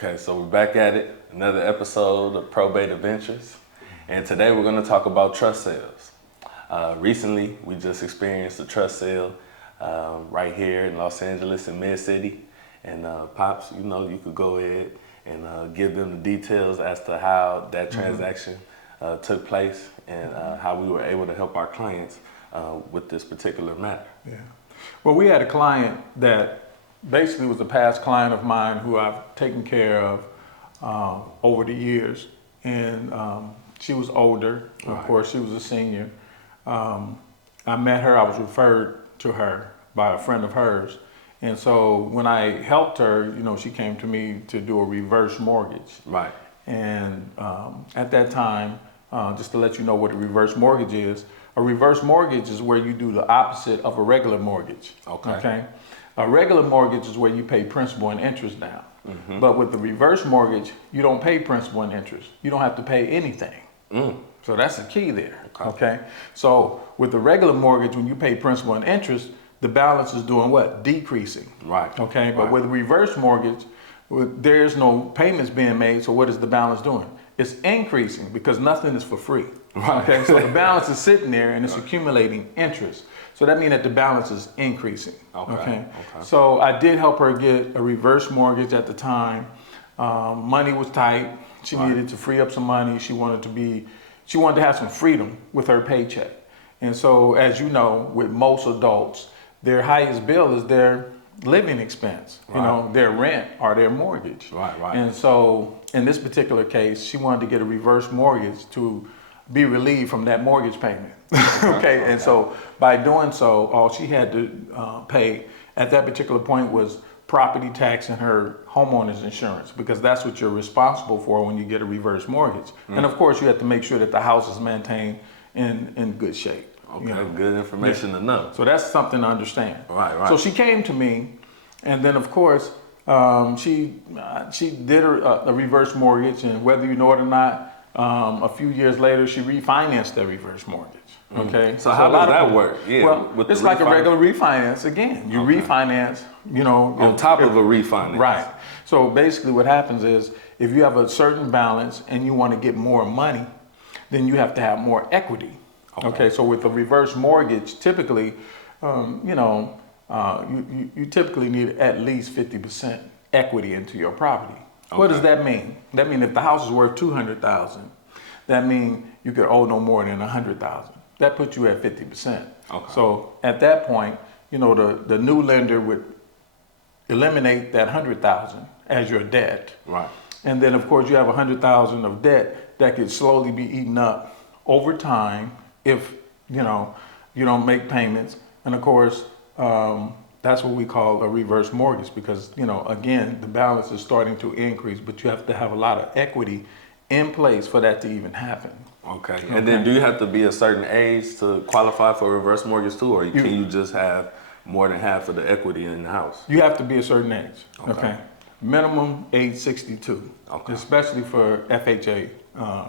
Okay, so we're back at it. Another episode of Probate Adventures. And today we're going to talk about trust sales. Recently, we just experienced a trust sale right here in Los Angeles in Mid-City. And Pops, you could go ahead and give them the details as to how that transaction took place and how we were able to help our clients with this particular matter. Yeah. Well, we had a client that basically was a past client of mine who I've taken care of over the years. And she was older. Of course, she was a senior. I met her, I was referred to her by a friend of hers. And so when I helped her, she came to me to do a reverse mortgage. Right. And at that time, just to let you know what a reverse mortgage is, a reverse mortgage is where you do the opposite of a regular mortgage. Okay. A regular mortgage is where you pay principal and interest down. Mm-hmm. But with the reverse mortgage, you don't pay principal and interest. You don't have to pay anything. So that's the key there. Okay. So with the regular mortgage, when you pay principal and interest, the balance is doing what? Decreasing. Right. Okay. But with a reverse mortgage, there's no payments being made. So what is the balance doing? It's increasing because nothing is for free. Right. Okay. So the balance is sitting there and it's accumulating interest. So that means that the balance is increasing. Okay. So I did help her get a reverse mortgage at the time. Money was tight. She needed to free up some money. She wanted to have some freedom with her paycheck. And so, as you know, with most adults, their highest bill is their living expense, their rent or their mortgage. Right. And so in this particular case, she wanted to get a reverse mortgage to be relieved from that mortgage payment. Okay. And so by doing so, all she had to pay at that particular point was property tax and her homeowners insurance, because that's what you're responsible for when you get a reverse mortgage. And of course, you have to make sure that the house is maintained in good shape. Okay, good information to know. So that's something to understand. Right. So she came to me, and then of course, she did a reverse mortgage, and whether you know it or not, a few years later, she refinanced that reverse mortgage. Okay. So how does that work? Yeah. Well, it's like a regular refinance. Again, you refinance, on top of a refinance. Right. So basically what happens is if you have a certain balance and you want to get more money, then you have to have more equity. Okay. So with a reverse mortgage, typically, you typically need at least 50% equity into your property. What does that mean? That means if the house is worth $200,000, that means you could owe no more than $100,000. That puts you at 50%. So at that point, the new lender would eliminate that $100,000 as your debt. Right. And then of course you have $100,000 of debt that could slowly be eaten up over time if you don't make payments. And of course, that's what we call a reverse mortgage, because again, the balance is starting to increase, but you have to have a lot of equity in place for that to even happen. Okay. And then do you have to be a certain age to qualify for a reverse mortgage too, or can you just have more than half of the equity in the house? You have to be a certain age. Okay. Minimum age 62. Okay. Especially for FHA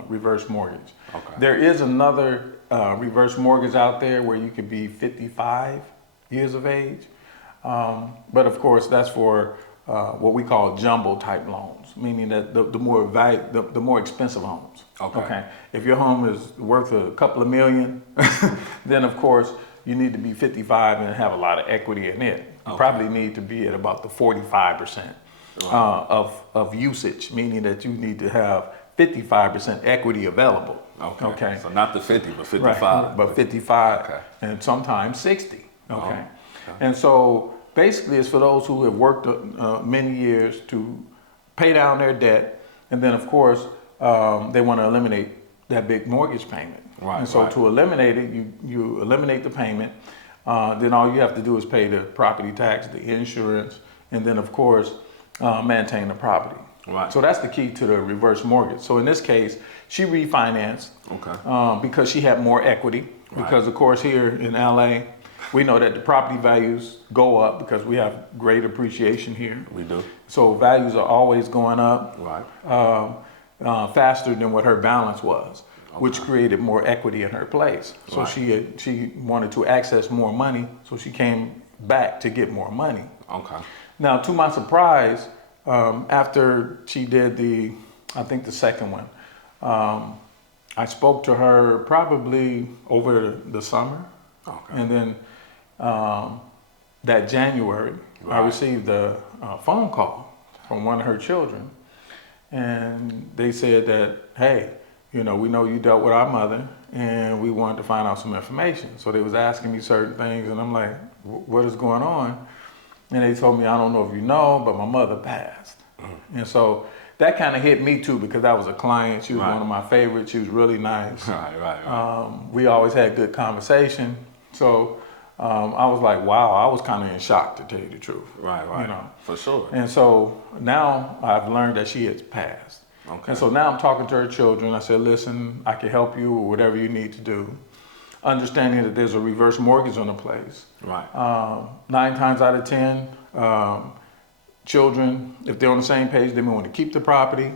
reverse mortgage. Okay. There is another reverse mortgage out there where you could be 55 years of age. But of course, that's for what we call jumbo type loans, meaning that the more expensive homes. Okay. If your home is worth a couple of million, then of course you need to be 55 and have a lot of equity in it. You probably need to be at about the 45% of usage, meaning that you need to have 55% equity available. Okay. So not the 50, but 55. Right. But 55 and sometimes 60. Okay. And so basically it's for those who have worked many years to pay down their debt. And then of course, they want to eliminate that big mortgage payment. Right. And so to eliminate it, you eliminate the payment. Then all you have to do is pay the property tax, the insurance, and then of course, maintain the property. Right. So that's the key to the reverse mortgage. So in this case, she refinanced because she had more equity. Because of course here in LA, we know that the property values go up because we have great appreciation here. We do. So values are always going up faster than what her balance was, which created more equity in her place. So she wanted to access more money, so she came back to get more money. Okay. Now, to my surprise, after she did I think the second one, I spoke to her probably over the summer. Okay. And then that January, I received a phone call from one of her children. And they said that, hey, we know you dealt with our mother and we wanted to find out some information. So they was asking me certain things and I'm like, what is going on? And they told me, I don't know if you know, but my mother passed. And so that kind of hit me too, because that was a client. She was one of my favorites. She was really nice. Right. We always had good conversation. So I was like, wow, I was kind of in shock, to tell you the truth. Right. For sure. And so now I've learned that she has passed. Okay. And so now I'm talking to her children. I said, listen, I can help you or whatever you need to do. Understanding that there's a reverse mortgage on the place. Right. 9 times out of 10, children, if they're on the same page, they may want to keep the property.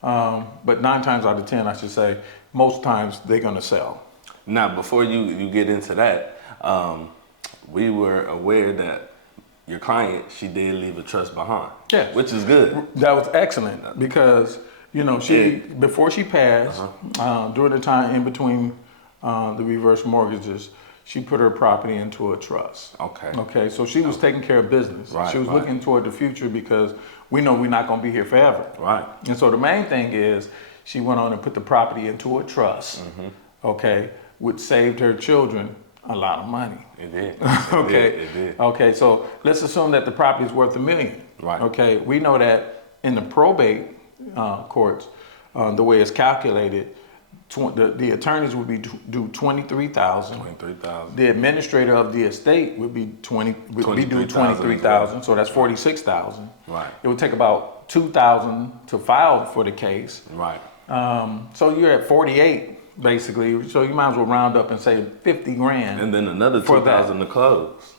But 9 times out of 10, I should say, most times they're going to sell. Now, before you get into that, we were aware that your client, she did leave a trust behind. Yes. Which is good. That was excellent because, before she passed, during the time in between the reverse mortgages, she put her property into a trust. Okay, so she was taking care of business. She was looking toward the future because we know we're not going to be here forever. Right. And so the main thing is she went on and put the property into a trust, which saved her children a lot of money. It did. It did. Okay, so let's assume that the property is worth $1 million. Right. Okay, we know that in the probate courts, the way it's calculated, the attorneys would be due $23,000. The administrator of the estate would be due $23,000. So that's $46,000. Right. It would take about $2,000 to file for the case. Right. So you're at 48 basically. So you might as well round up and say 50 grand. And then another $2,000 to close.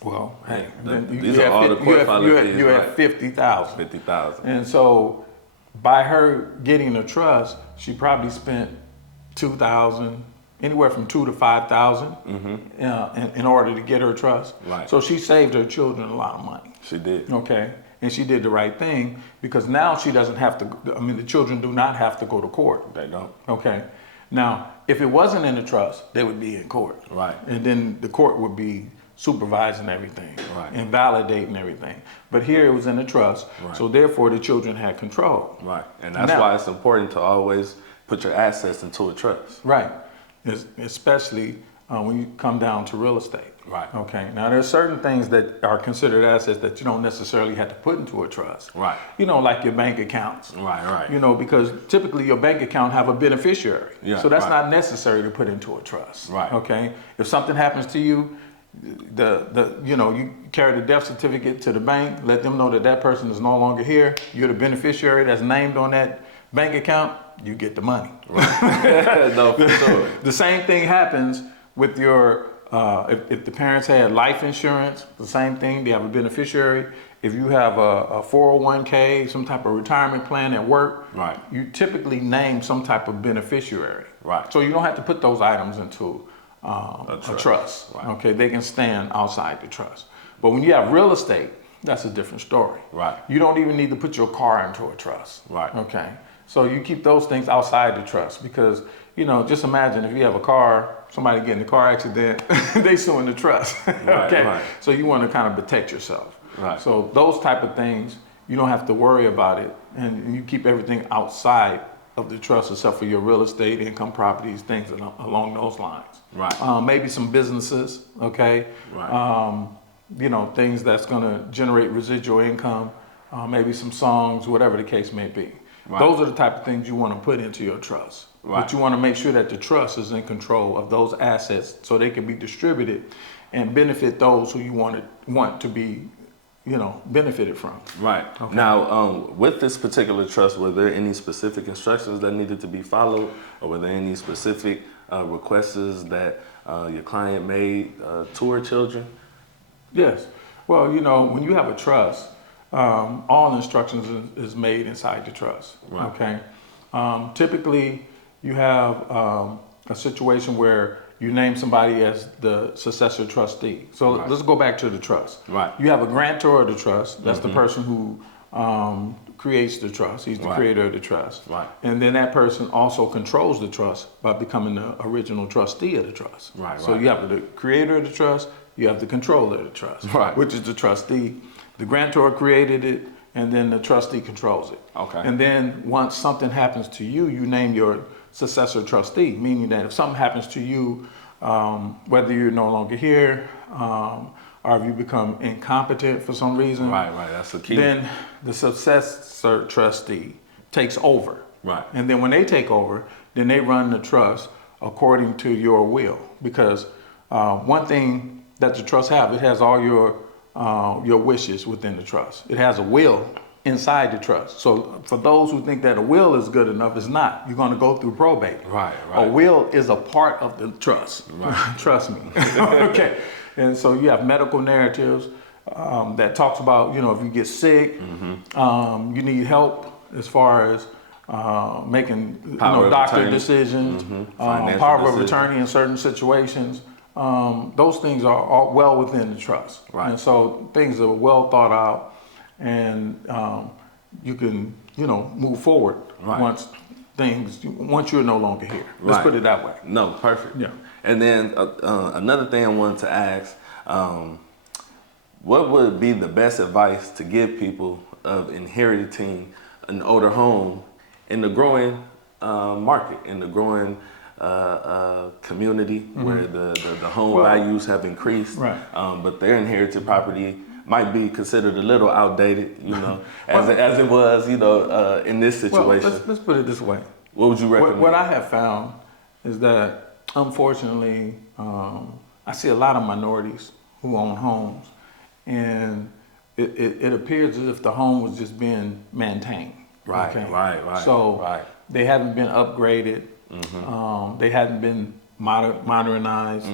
Well, hey, these are all the court filing fees. You're at 50,000. 50,000. And so by her getting the trust, she probably spent $2,000, anywhere from $2,000 to $5,000 in order to get her trust. Right. So she saved her children a lot of money. She did. Okay. And she did the right thing because now she doesn't have to, the children do not have to go to court. They don't. Okay. Now, if it wasn't in the trust, they would be in court. Right. And then the court would be supervising everything and validating everything. But here it was in the trust, so therefore the children had control. Right. And that's why it's important to always put your assets into a trust. Right. Especially when you come down to real estate. Right. Okay. Now there's certain things that are considered assets that you don't necessarily have to put into a trust. Right. Like your bank accounts. Right. Because typically your bank account have a beneficiary. Yeah, so that's not necessary to put into a trust. Right. Okay. If something happens to you, you carry the death certificate to the bank, let them know that that person is no longer here. You're the beneficiary that's named on that bank account. You get the money. Right. No, for sure. The same thing happens with your, if the parents had life insurance, the same thing, they have a beneficiary. If you have a 401k, some type of retirement plan at work, you typically name some type of beneficiary. Right. So you don't have to put those items into a trust. Right. Okay, they can stand outside the trust. But when you have real estate, that's a different story. Right. You don't even need to put your car into a trust. Right. Okay. So you keep those things outside the trust because, just imagine if you have a car, somebody get in a car accident, they suing the trust. Okay. Right. So you want to kind of protect yourself. Right. So those type of things, you don't have to worry about it, and you keep everything outside of the trust except for your real estate, income properties, things along those lines. Right. Maybe some businesses, okay? Right. Things that's going to generate residual income, maybe some songs, whatever the case may be. Right. Those are the type of things you want to put into your trust. Right. But you want to make sure that the trust is in control of those assets so they can be distributed and benefit those who you want to be benefited from. Right. Okay. Now, with this particular trust, were there any specific instructions that needed to be followed, or were there any specific requests that your client made to her children? Yes. Well, when you have a trust, all instructions is made inside the trust. Right. Okay. Typically, you have a situation where you name somebody as the successor trustee. So let's go back to the trust. Right. You have a grantor of the trust. That's the person who creates the trust. He's the Right. creator of the trust. Right. And then that person also controls the trust by becoming the original trustee of the trust. Right, So right. you have the creator of the trust, you have the controller of the trust, Right. which is the trustee. The grantor created it, and then the trustee controls it. Okay. And then once something happens to you, you name your successor trustee, meaning that if something happens to you, whether you're no longer here, or if you become incompetent for some reason, Right, that's the key. then the successor trustee takes over. Right. And then when they take over, then they run the trust according to your will. Because one thing that the trust have, it has all your wishes within the trust. It has a will inside the trust. So for those who think that a will is good enough, it's not. You're going to go through probate. Right. A will is a part of the trust. Right. Trust me. Okay. And so you have medical narratives that talks about, if you get sick, you need help as far as making Power of doctor attorney. decisions, Financial power of decisions. attorney in certain situations. Those things are all well within the trust. Right. And so things are well thought out, and you can, move forward Right. once you're no longer here. Let's Right. put it that way. No, perfect. Yeah. And then another thing I wanted to ask, what would be the best advice to give people of inheriting an older home in the growing market, in the growing community where the home values have increased, Right. But their inherited property might be considered a little outdated, as it was, in this situation. Well, let's put it this way. What would you recommend? What I have found is that, unfortunately, I see a lot of minorities who own homes, and it appears as if the home was just being maintained. Right. So right. they haven't been upgraded. They hadn't been modernized.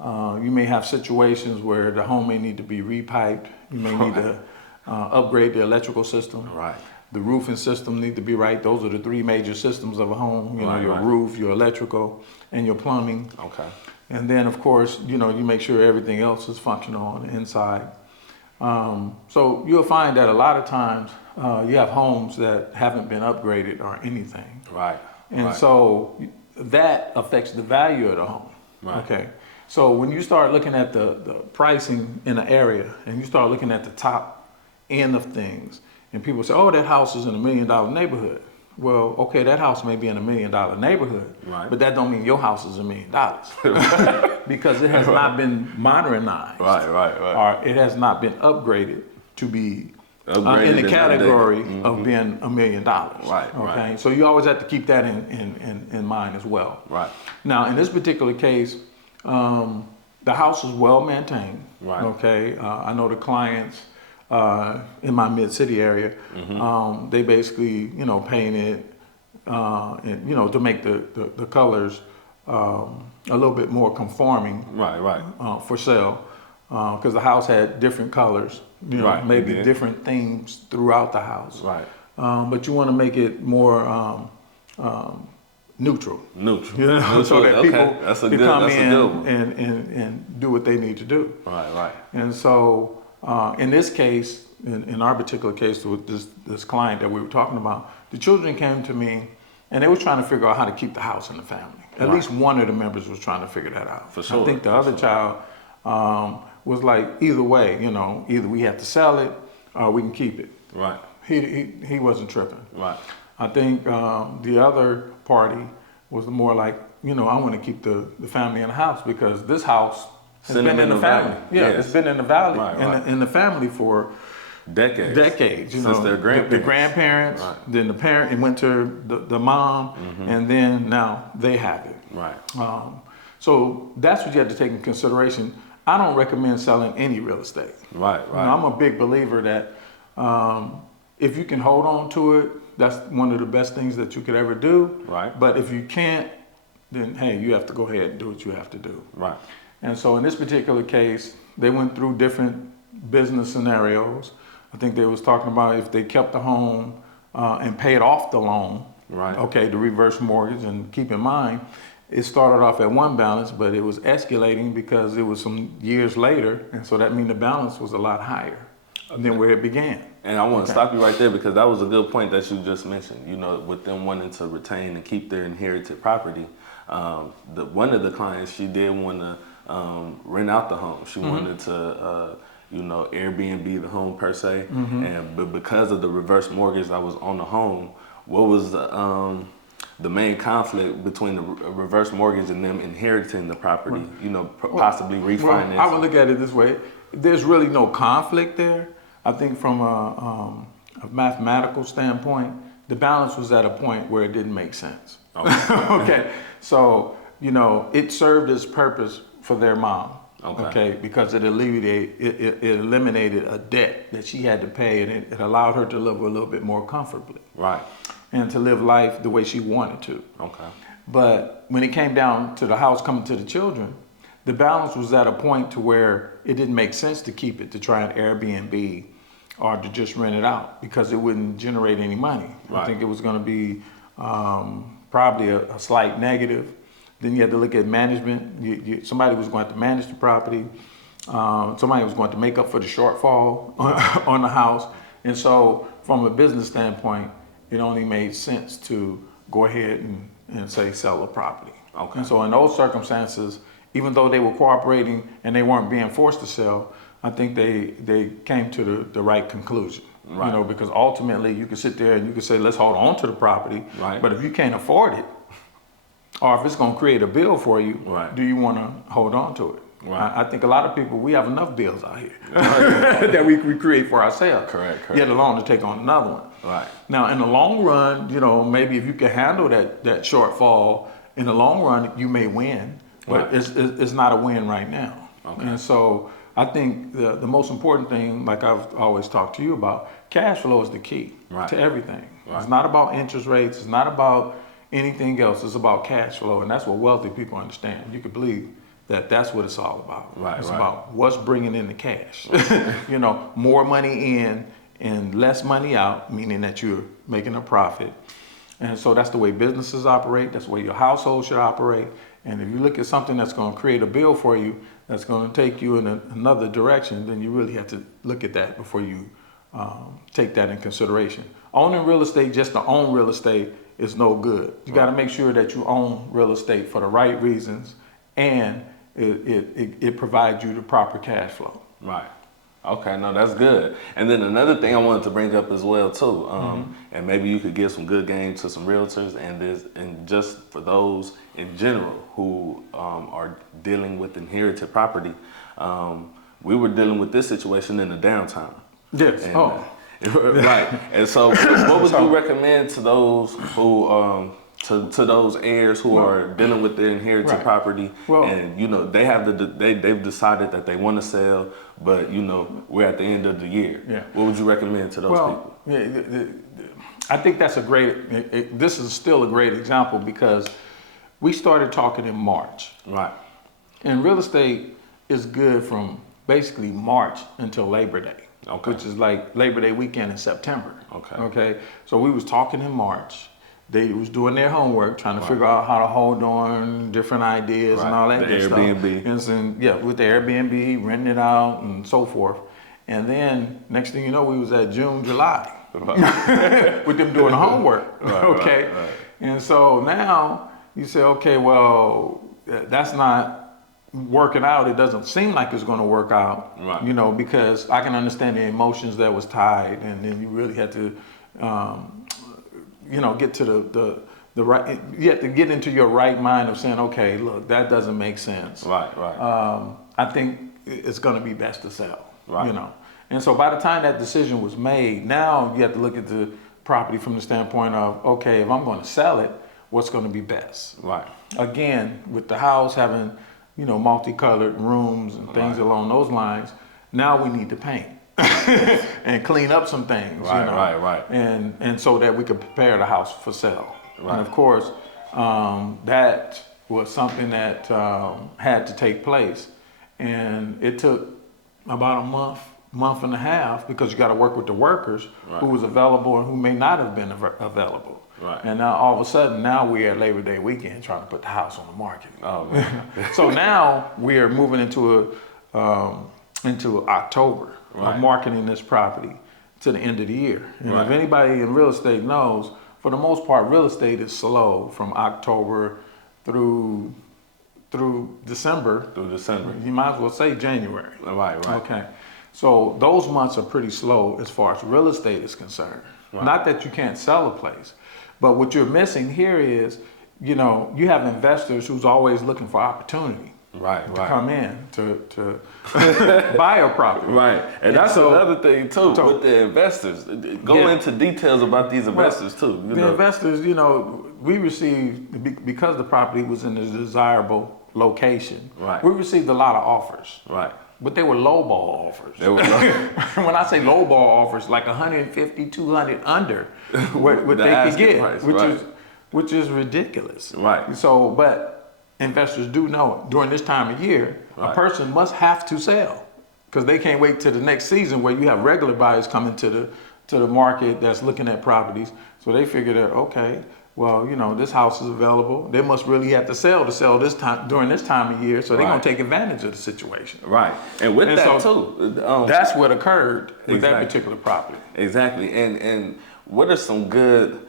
You may have situations where the home may need to be repiped. You may need to upgrade the electrical system. Right. The roofing system need to be right. Those are the three major systems of a home. Your Right. roof, your electrical, and your plumbing. Okay. And then, of course, you make sure everything else is functional on the inside. So you'll find that a lot of times you have homes that haven't been upgraded or anything. Right. And right. so that affects the value of the home. Right. Okay. So when you start looking at the pricing in an area, and you start looking at the top end of things, and people say, oh, that house is in $1 million neighborhood. Well, okay, that house may be in $1 million neighborhood, Right. but that don't mean your house is $1 million because it has not been modernized. Right. Or it has not been upgraded to be Upgraded in the and category updated. of being $1 million. Right, Okay. So you always have to keep that in mind as well. Right. Now, in this particular case, the house is well maintained. Right. Okay. I know the clients in my mid-city area. They basically, painted, and to make the colors a little bit more conforming. Right. For sale, because the house had different colors. Right, Maybe it did. different themes throughout the house. Right. But you want to make it more neutral. Neutral. So that Okay. people That's a can good- come that's a in good one. and do what they need to do. Right. And so in this case, in our particular case with this client that we were talking about, the children came to me and they were trying to figure out how to keep the house in the family. At Right. least one of the members was trying to figure that out. For sure, I think the for other sure. child was like, either way, either we have to sell it or we can keep it. Right. He wasn't tripping. Right. I think the other party was more like, I want to keep the family in the house because this house has been in the family. valley. Yeah, Yes. it's been in the valley, Right. in the family for Decades. Since their grandparents. The grandparents, Right. then the parent, it went to the mom, and then now they have it. Right. So that's what you have to take in consideration. I don't recommend selling any real estate. Right. I'm a big believer that if you can hold on to it, that's one of the best things that you could ever do. Right. But if you can't, then hey, you have to go ahead and do what you have to do. Right. And so in this particular case, they went through different business scenarios. I think they was talking about if they kept the home and paid off the loan, Right. okay, the reverse mortgage. And keep in mind, it started off at one balance, but it was escalating because it was some years later. And so that means the balance was a lot higher than where it began. And I want to stop you right there because that was a good point that you just mentioned. You know, with them wanting to retain and keep their inherited property, one of the clients, she did want to rent out the home. She wanted to, Airbnb the home per se. But because of the reverse mortgage that was on the home, what was the main conflict between the reverse mortgage and them inheriting the property? Possibly refinancing. Well, I would look at it this way: there's really no conflict there. I think from a mathematical standpoint, the balance was at a point where it didn't make sense. Okay. So, it served its purpose for their mom. Okay. Because it eliminated a debt that she had to pay, and it allowed her to live a little bit more comfortably. Right. And to live life the way she wanted to. Okay. But when it came down to the house coming to the children, the balance was at a point to where it didn't make sense to keep it, to try and Airbnb or to just rent it out, because it wouldn't generate any money. Right. I think it was going to be probably a slight negative. Then you had to look at management. Somebody was going to manage the property. Somebody was going to make up for the shortfall on the house. And so from a business standpoint, it only made sense to go ahead and say sell the property. Okay. And so in those circumstances, even though they were cooperating and they weren't being forced to sell, I think they came to the right conclusion. Right. Because ultimately you can sit there and you can say, let's hold on to the property. Right. But if you can't afford it, or if it's going to create a bill for you, right, do you want to hold on to it? Right. I think a lot of people, we have enough bills out here that we create for ourselves. Correct. Yet alone to take on another one. Right. Now, in the long run, maybe if you can handle that shortfall, in the long run, you may win, but it's not a win right now. Okay. And so I think the most important thing, like I've always talked to you about, cash flow is the key to everything. Right. It's not about interest rates. It's not about anything else. It's about cash flow, and that's what wealthy people understand. You could believe that's what it's all about. Right. It's about what's bringing in the cash. More money in and less money out, meaning that you're making a profit. And so that's the way businesses operate. That's the way your household should operate. And if you look at something that's going to create a bill for you, that's going to take you in another direction, then you really have to look at that before you take that in consideration. Owning real estate just to own real estate is no good. You got to make sure that you own real estate for the right reasons, and it provides you the proper cash flow. Right. Okay, no, that's good. And then another thing I wanted to bring up as well too, and maybe you could give some good game to some realtors and just for those in general who are dealing with inherited property. We were dealing with this situation in the downtime. Yes. Right. And so what would you recommend to those who to those heirs who are dealing with their inherited property, and they've decided that they want to sell, but we're at the end of the year. Yeah. What would you recommend to those people? Yeah, I think that's this is still a great example because we started talking in March. Right. And real estate is good from basically March until Labor Day. Okay. Which is like Labor Day weekend in September. Okay. So we was talking in March. They was doing their homework, trying to figure out how to hold on, different ideas and all that good Airbnb. stuff. With the Airbnb, renting it out and so forth. And then next thing you know, we was at June, July with them doing the homework. Right. And so now you say, okay, well, that's not working out. It doesn't seem like it's going to work out, because I can understand the emotions that was tied, and then you really had to, get to the right. You have to get into your right mind of saying, okay, look, that doesn't make sense. Right. I think it's going to be best to sell. Right. And so by the time that decision was made, now you have to look at the property from the standpoint of, okay, if I'm going to sell it, what's going to be best? Right. Again, with the house having multicolored rooms and things along those lines. Now we need to paint and clean up some things. Right. And so that we could prepare the house for sale. Right. And of course, that was something that had to take place. And it took about a month and a half, because you got to work with the workers who was available and who may not have been available. Right. And now all of a sudden, now we're at Labor Day weekend trying to put the house on the market. Oh, man. So now we are moving into October of marketing this property to the end of the year. And Right. if anybody in real estate knows, for the most part, real estate is slow from October through December. Through December. You might as well say January. Right. Okay. So those months are pretty slow as far as real estate is concerned. Right. Not that you can't sell a place, but what you're missing here is, you know, you have investors who's always looking for opportunity Right. to come in to buy a property. Right, and that's so- another thing too so- with the investors. Go Yeah. into details about these investors too. You The know. investors, you know, we received, because the property was in a desirable location, Right. we received a lot of offers. Right. But they were lowball offers. They were When I say lowball offers, like 150, 200 under what The they could asking get, price, right. which is ridiculous. Right. So, but investors do know during this time of year, Right. a person must have to sell because they can't wait till the next season where you have regular buyers coming to the market that's looking at properties. So they figure that, okay, well, you know, this house is available. They must really have to sell this time during this time of year. So they're Right. gonna take advantage of the situation. Right, and with And that so too. That's what occurred with that Exactly. particular property. Exactly, and what are some good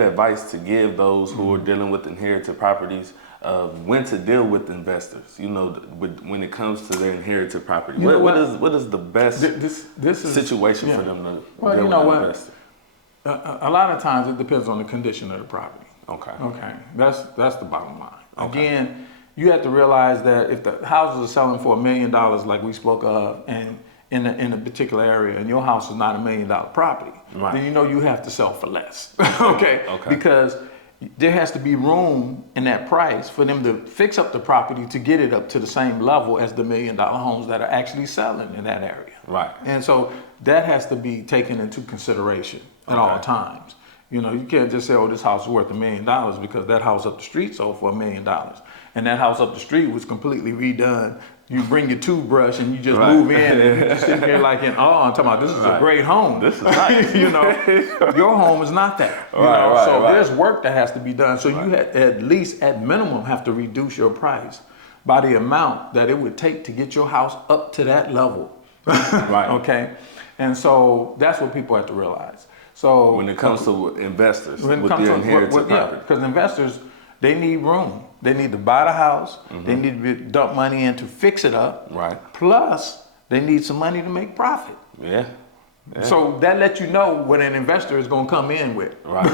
advice to give those who are dealing with inherited properties of when to deal with investors? You know, when it comes to their inherited property, You know what is the best This is situation yeah. for them to Well, deal you know with what? an investor? A lot of times it depends on the condition of the property. Okay. Okay, that's the bottom line. Okay. Again, you have to realize that if the houses are selling for $1 million, like we spoke of, and in a particular area, and your house is not $1 million property, Right. then you know you have to sell for less. Okay. Okay. Because there has to be room in that price for them to fix up the property to get it up to the same level as the $1 million homes that are actually selling in that area. Right. And so that has to be taken into consideration at all Okay. times. You know, you can't just say, oh, this house is worth $1 million because that house up the street sold for $1 million. And that house up the street was completely redone. You bring your toothbrush and you just Right. move in and you just sit there like in awe and talking about this is a Right. great home. This is nice. You know, your home is not that. You Right, know, right, so right. there's work that has to be done. So you at least at minimum have to reduce your price by the amount that it would take to get your house up to that level. Right. Okay. And so that's what people have to realize. So When it comes to investors when it with comes the to inherited property. because investors, they need room. They need to buy the house. They need to dump money in to fix it up. Right. Plus, they need some money to make profit. Yeah. Yeah. So that lets you know what an investor is going to come in with. Right.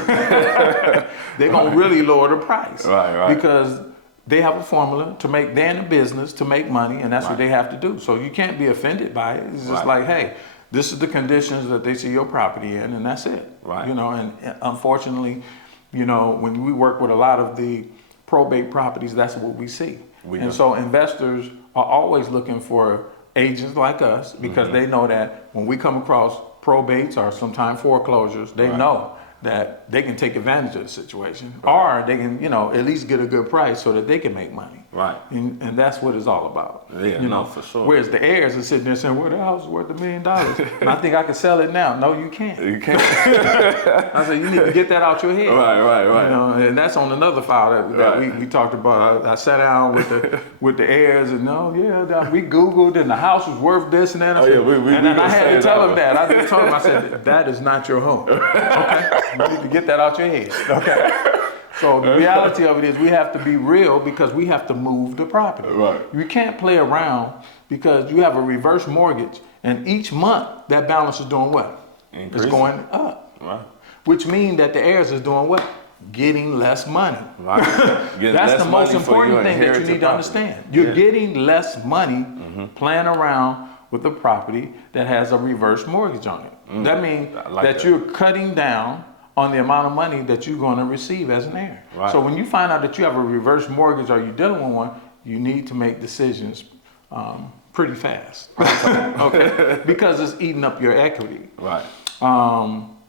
They're going to really lower the price. Right. Because they have a formula to make, they're in the business to make money, and that's what they have to do. So you can't be offended by it. It's just Right. like, hey, this is the conditions that they see your property in, and that's it. Right. You know, and unfortunately, you know, when we work with a lot of the probate properties, that's what we see. We and do. so investors are always looking for agents like us because they know that when we come across probates or sometimes foreclosures, they Right. know that they can take advantage of the situation, or they can, you know, at least get a good price so that they can make money. Right. And that's what it's all about. Yeah, you no, know, for sure. Whereas the heirs are sitting there saying, well, the house is worth $1 million. And I think I can sell it now. No, you can't. You can't. I said, you need to get that out your head. Right. You know, and that's on another file that Right. we talked about. I sat down with the heirs and we Googled and the house was worth this and that. Oh, yeah, we and then gonna I had say to tell that them one. that. I just told them, I said, that is not your home. Okay? You need to get that out your head. Okay? So the reality of it is we have to be real because we have to move the property. Right. We can't play around because you have a reverse mortgage and each month that balance is doing what? It's Increasing. going up. Right. Which means that the heirs is doing what? Getting less money. Right. Getting That's less the most money for important your thing that you inherited need to property. understand. You're Yeah. getting less money playing around with a property that has a reverse mortgage on it. That means I like that that. you're cutting down on the amount of money that you're going to receive as an heir. Right. So when you find out that you have a reverse mortgage or you're dealing with one, you need to make decisions pretty fast. Okay? Because it's eating up your equity. Right.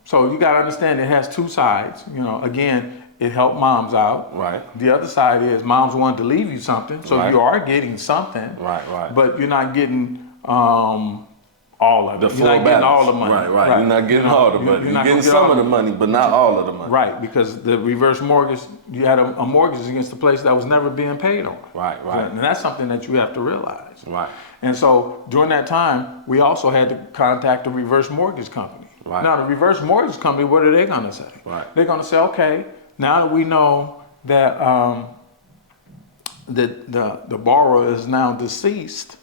So you got to understand it has two sides. You know, again, it helped moms out. Right. The other side is moms want to leave you something, so Right. you are getting something. Right. But you're not getting all of it. The full You're not getting balance. all the money. Right. You're not getting all the money. You're getting some of the money, but not all of the money. Right, because the reverse mortgage, you had a mortgage against the place that was never being paid on. Right. And that's something that you have to realize. Right. And so during that time, we also had to contact the reverse mortgage company. Right. Now, the reverse mortgage company, what are they going to say? Right. They're going to say, okay, now that we know that the borrower is now deceased,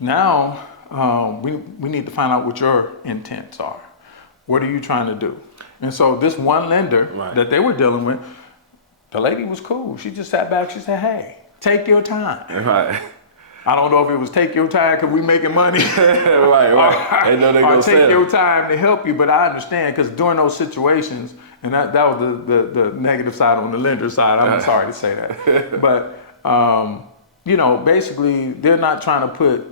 now we need to find out what your intents are. What are you trying to do? And so this one lender that they were dealing with, the lady was cool. She just sat back. She said, hey, take your time. Right. I don't know if it was take your time because we making money. right. They know they or gonna take your time to help you, but I understand because during those situations, and that was the negative side on the lender side. I'm sorry to say that. But, basically they're not trying to put,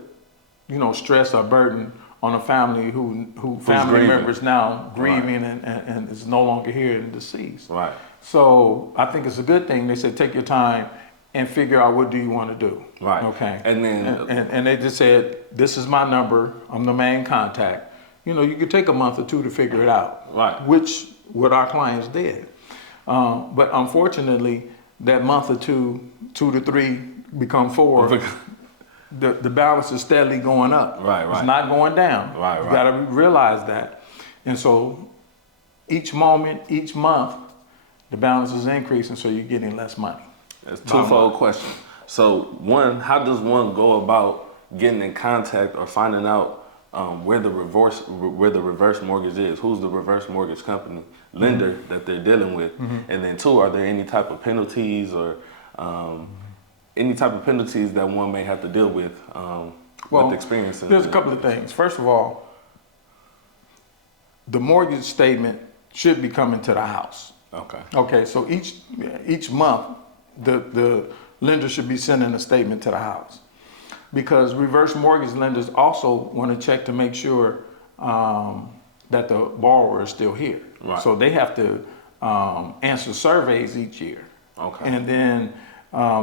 stress or burden on a family who family members now grieving and is no longer here and deceased. Right. So I think it's a good thing. They said, take your time and figure out what do you want to do. Right. Okay. And then and they just said, this is my number. I'm the main contact. You could take a month or two to figure it out. Right. Which what our clients did. But unfortunately, that month or two to three become 4. The balance is steadily going up. Right. It's not going down. Right. You got to realize that. And so each moment, each month, the balance is increasing, so you're getting less money. It's a twofold question. So one, how does one go about getting in contact or finding out where the reverse mortgage is? Who's the reverse mortgage company lender that they're dealing with? And then two, are there any type of penalties or any type of penalties that one may have to deal with experiences? There's a couple of things. First of all, the mortgage statement should be coming to the house. Okay. So each month, the lender should be sending a statement to the house, because reverse mortgage lenders also want to check to make sure that the borrower is still here. Right. So they have to answer surveys each year. Okay. And then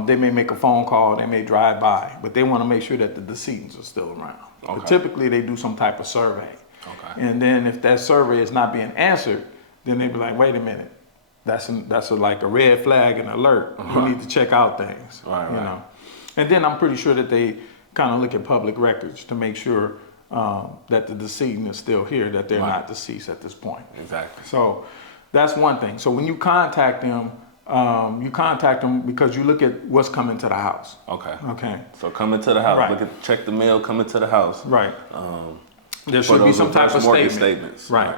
they may make a phone call, they may drive by, but they want to make sure that the decedents are still around. Okay. But typically they do some type of survey. Okay. And then if that survey is not being answered, then they be like, wait a minute, that's like a red flag and alert. You need to check out things. Right. And then I'm pretty sure that they kind of look at public records to make sure that the decedent is still here, that they're not deceased at this point. Exactly. So that's one thing. So when you contact them because you look at what's coming to the house. Okay. So coming to the house, Right. check the mail coming to the house. Right. There should be some type of statements. Right.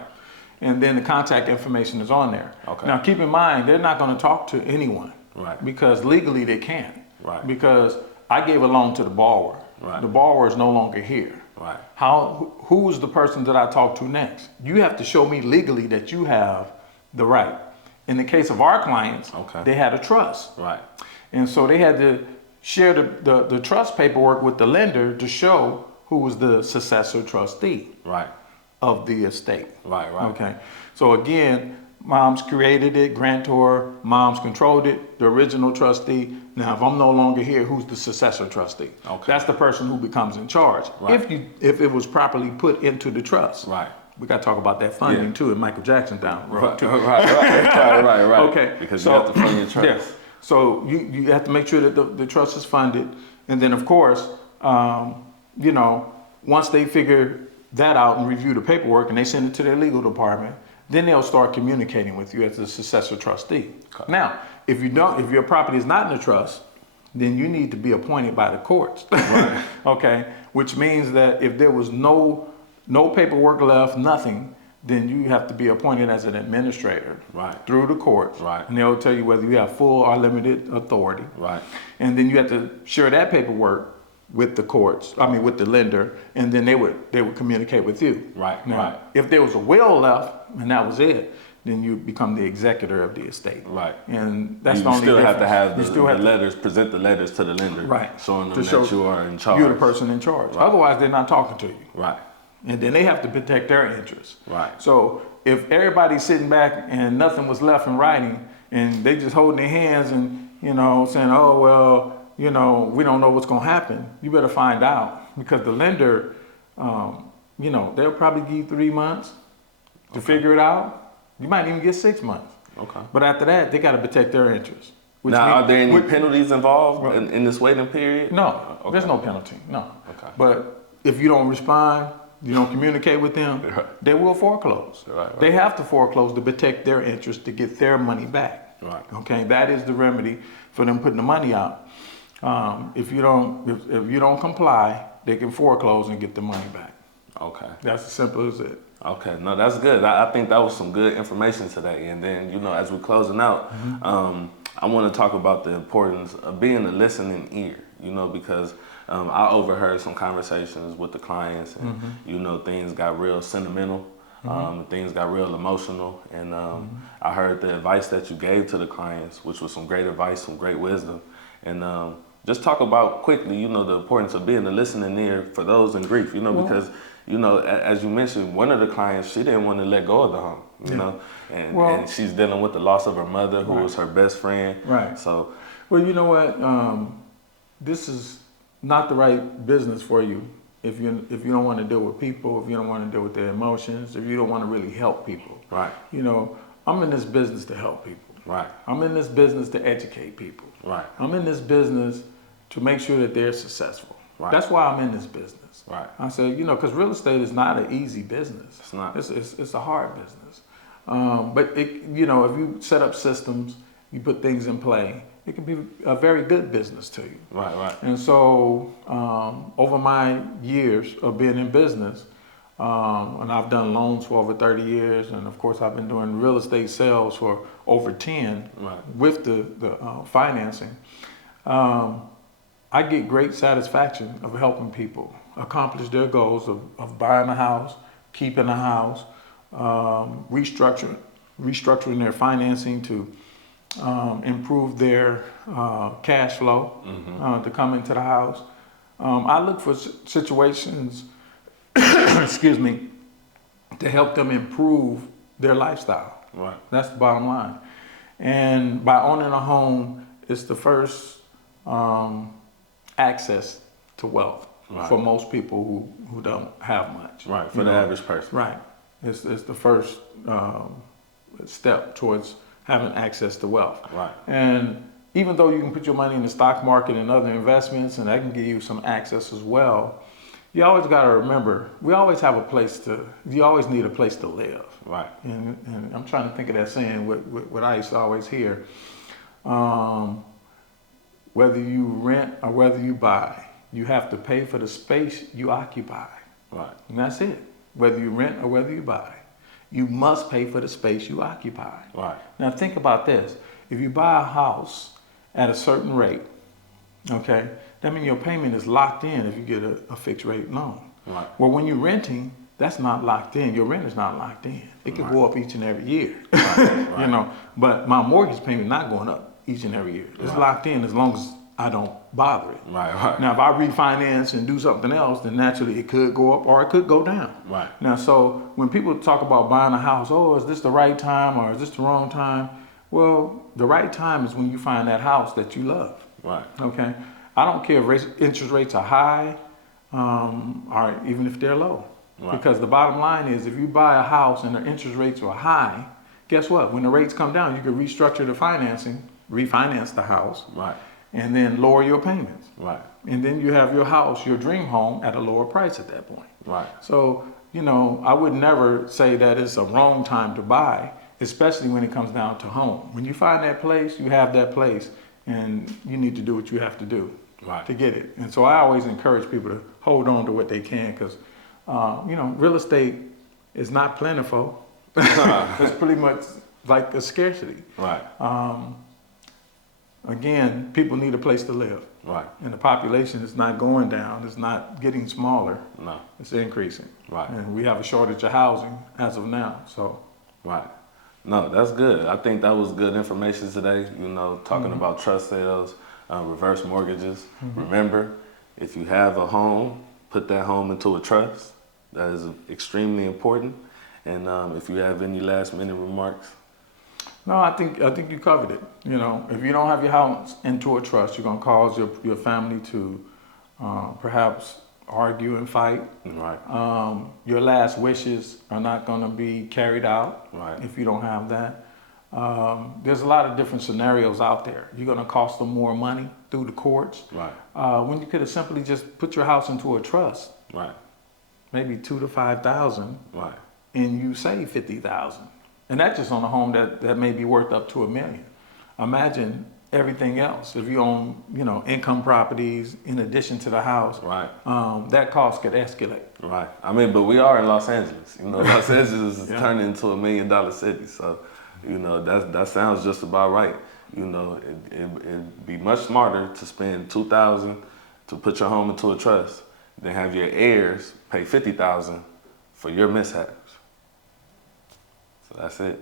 And then the contact information is on there. Okay. Now keep in mind, they're not going to talk to anyone. Right. Because legally they can't. Right. Because I gave a loan to the borrower. Right. The borrower is no longer here. Right. Who is the person that I talk to next? You have to show me legally that you have the right. In the case of our clients, they had a trust. Right. And so they had to share the trust paperwork with the lender to show who was the successor trustee. Right. Of the estate. Right. Okay. So again, mom's created it, grantor, mom's controlled it, the original trustee. Now, if I'm no longer here, who's the successor trustee? Okay. That's the person who becomes in charge. Right. If it was properly put into the trust. Right. We got to talk about that funding too, and Michael Jackson down the road too. Right. Okay. Because you have to fund your trust. Yes. So you have to make sure that the trust is funded, and then of course, once they figure that out and review the paperwork and they send it to their legal department, then they'll start communicating with you as the successor trustee. Okay. Now, if your property is not in the trust, then you need to be appointed by the courts. Right. Okay. Which means that if there was no paperwork left, nothing, then you have to be appointed as an administrator. Right. Through the courts. Right. And they'll tell you whether you have full or limited authority. Right. And then you have to share that paperwork with the courts, with the lender, and then they would communicate with you. Right. Now, if there was a will left and that was it, then you become the executor of the estate. Right. And that's the only difference. You still have to have the letters, present the letters to the lender. Right. Showing them that you are in charge. You're the person in charge. Right. Otherwise, they're not talking to you. Right. And then they have to protect their interests. Right. So if everybody's sitting back and nothing was left in writing, and they just holding their hands and, saying, oh, well, we don't know what's going to happen, you better find out, because the lender, they'll probably give you 3 months to figure it out. You might even get 6 months. Okay. But after that, they got to protect their interests. Now, are there any penalties involved in this waiting period? No, Okay. there's no penalty. No. Okay. But if you don't respond, you don't communicate with them, they will foreclose. Right. They have to foreclose to protect their interests to get their money back. Right. Okay, that is the remedy for them putting the money out. If you don't comply, they can foreclose and get the money back. Okay. That's as simple as it. Okay, no, that's good. I think that was some good information today. And then, as we're closing out, I want to talk about the importance of being a listening ear, because I overheard some conversations with the clients and, things got real sentimental, things got real emotional. And I heard the advice that you gave to the clients, which was some great advice, some great wisdom. And just talk about quickly, the importance of being a listening ear for those in grief, because as you mentioned, one of the clients, she didn't want to let go of the home, and she's dealing with the loss of her mother, who was her best friend. Right. So, well, you know what? This is not the right business for you if you don't want to deal with people, if you don't want to deal with their emotions, if you don't want to really help people. Right. I'm in this business to help people. Right. I'm in this business to educate people. Right. I'm in this business to make sure that they're successful. Right. That's why I'm in this business. Right. I said, because real estate is not an easy business. It's not. It's a hard business. But if you set up systems, you put things in play, it can be a very good business to you. Right. Right. And so, over my years of being in business, and I've done loans for over 30 years, and of course I've been doing real estate sales for over 10 with the financing. I get great satisfaction of helping people accomplish their goals of buying a house, keeping a house, restructuring their financing to improve their cash flow to come into the house. I look for situations, excuse me, to help them improve their lifestyle. Right. That's the bottom line. And by owning a home, it's the first access to wealth for most people who don't have much. Right, for the average person. Right. It's the first step towards having access to wealth. Right. And even though you can put your money in the stock market and other investments, and that can give you some access as well, you always got to remember, you always need a place to live. Right. And I'm trying to think of that saying, what I used to always hear. Whether you rent or whether you buy, you have to pay for the space you occupy. Right. And that's it. Whether you rent or whether you buy, you must pay for the space you occupy. Right. Now think about this. If you buy a house at a certain rate, okay, that means your payment is locked in if you get a fixed rate loan. Right. Well, when you're renting, that's not locked in. Your rent is not locked in. It can go up each and every year. Right. But my mortgage payment not going up each and every year. It's locked in as long as I don't bother it. Right. Now, if I refinance and do something else, then naturally it could go up or it could go down. Right. Now, so when people talk about buying a house, is this the right time or is this the wrong time? Well, the right time is when you find that house that you love. Right. Okay. I don't care if interest rates are high, or even if they're low. Right. Because the bottom line is, if you buy a house and the interest rates are high, guess what? When the rates come down, you can restructure the financing, refinance the house, right, and then lower your payments. Right. And then you have your house, your dream home, at a lower price at that point. Right. So, I would never say that it's a wrong time to buy, especially when it comes down to home. When you find that place, you have that place, and you need to do what you have to do to get it. And so I always encourage people to hold on to what they can, because, real estate is not plentiful. It's pretty much like a scarcity. Right. Again, people need a place to live. Right. And the population is not going down. It's not getting smaller. No. It's increasing. Right. And we have a shortage of housing as of now. So. Right. No, that's good. I think that was good information today. Talking about trust sales, reverse mortgages. Remember, if you have a home, put that home into a trust. That is extremely important. And if you have any last minute remarks. No, I think you covered it. If you don't have your house into a trust, you're going to cause your family to perhaps argue and fight. Right. Your last wishes are not going to be carried out Right. if you don't have that. There's a lot of different scenarios out there. You're going to cost them more money through the courts. Right. When you could have simply just put your house into a trust, Right. maybe 2,000 to 5,000, Right. and you save 50,000, and that's just on a home that may be worth up to $1 million. Imagine everything else. If you own, income properties in addition to the house, Right. that cost could escalate. Right. I mean, but we are in Los Angeles. Los Angeles is Yeah. turning into $1 million city. So, that sounds just about right. It'd be much smarter to spend $2,000 to put your home into a trust than have your heirs pay $50,000 for your mishaps. So that's it.